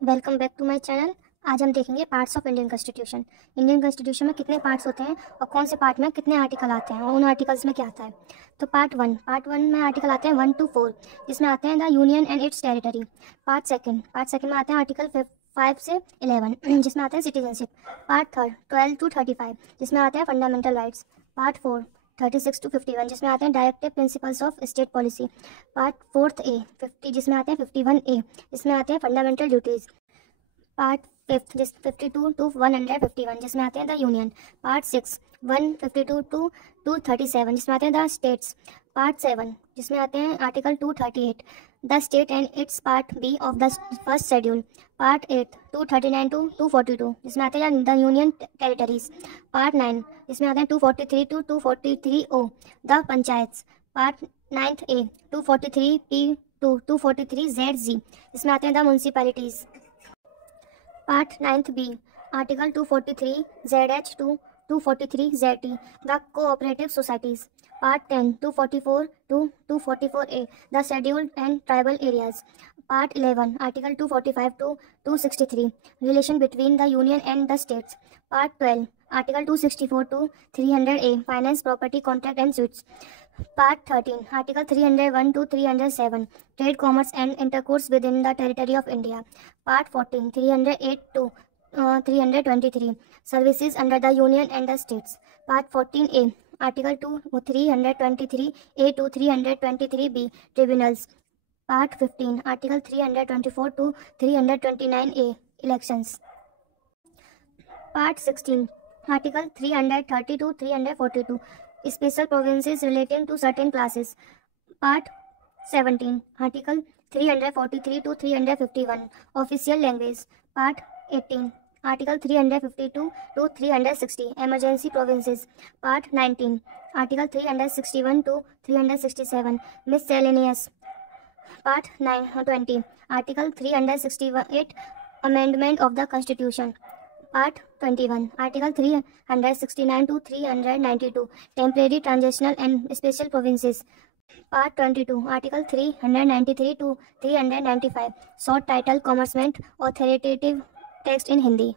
Welcome back to my channel. आज हम देखेंगे parts of Indian constitution. Indian constitution में कितने पार्ट्स होते हैं और कौन से पार्ट में कितने आर्टिकल आते हैं और उन आर्टिकल्स में क्या आता है। तो पार्ट वन में आर्टिकल आते हैं 1 to 4, जिसमें आते हैं the union and it's territory. Part second में आते हैं आर्टिकल 5 से 11 जिसमें आते हैं सिटीजनशिप। पार्ट थर्ड 12 to 35 जिसमें आते हैं fundamental rights. Part four 36 to 51 जिसमें आते हैं directive principles of state policy. Part fourth A 50 जिसमें आते हैं 51A जिसमें आते हैं fundamental duties. Part fifth 52 to 151 जिसमें आते हैं the union. Part six 152 to 237 जिसमें आते हैं द स्टेट्स। पार्ट सेवन जिसमें आते हैं article 238 the state and its part B of the first schedule. Part eight 239 to 242 जिसमें आते हैं the union territories. Part nine जिसमें आते हैं 243 to 243O the panchayats. Part ninth A 243P to 243ZG जिसमें आते हैं the municipalities. Part ninth B article 243ZH to 243ZT the cooperative societies. पार्ट 10 244 to 244A the scheduled and tribal areas. Part 11 article 245 to 263 relation between the union and the states. Part 12 article 264 to 300A finance property contract and sweets. Part 13 article 301 to 307 trade commerce and intercourse with in the territory of India. Part 14 308 to 323 services under the union and the states. Part 14A article 323A to 323B tribunals. Part 15 article 324 to 329A elections. Part 16 article 330 to 342 special provisions relating to certain classes. Part 17 article 343 to 351 official language. Part 18 article 352 to 360 emergency provisions. Part 19 article 361 to 367 miscellaneous. Part 20 article 368 amendment of the constitution. Part 21 article 369 to 392 temporary transitional and special provisions. Part 22 article 393 to 395 short title commencement authoritative text in Hindi.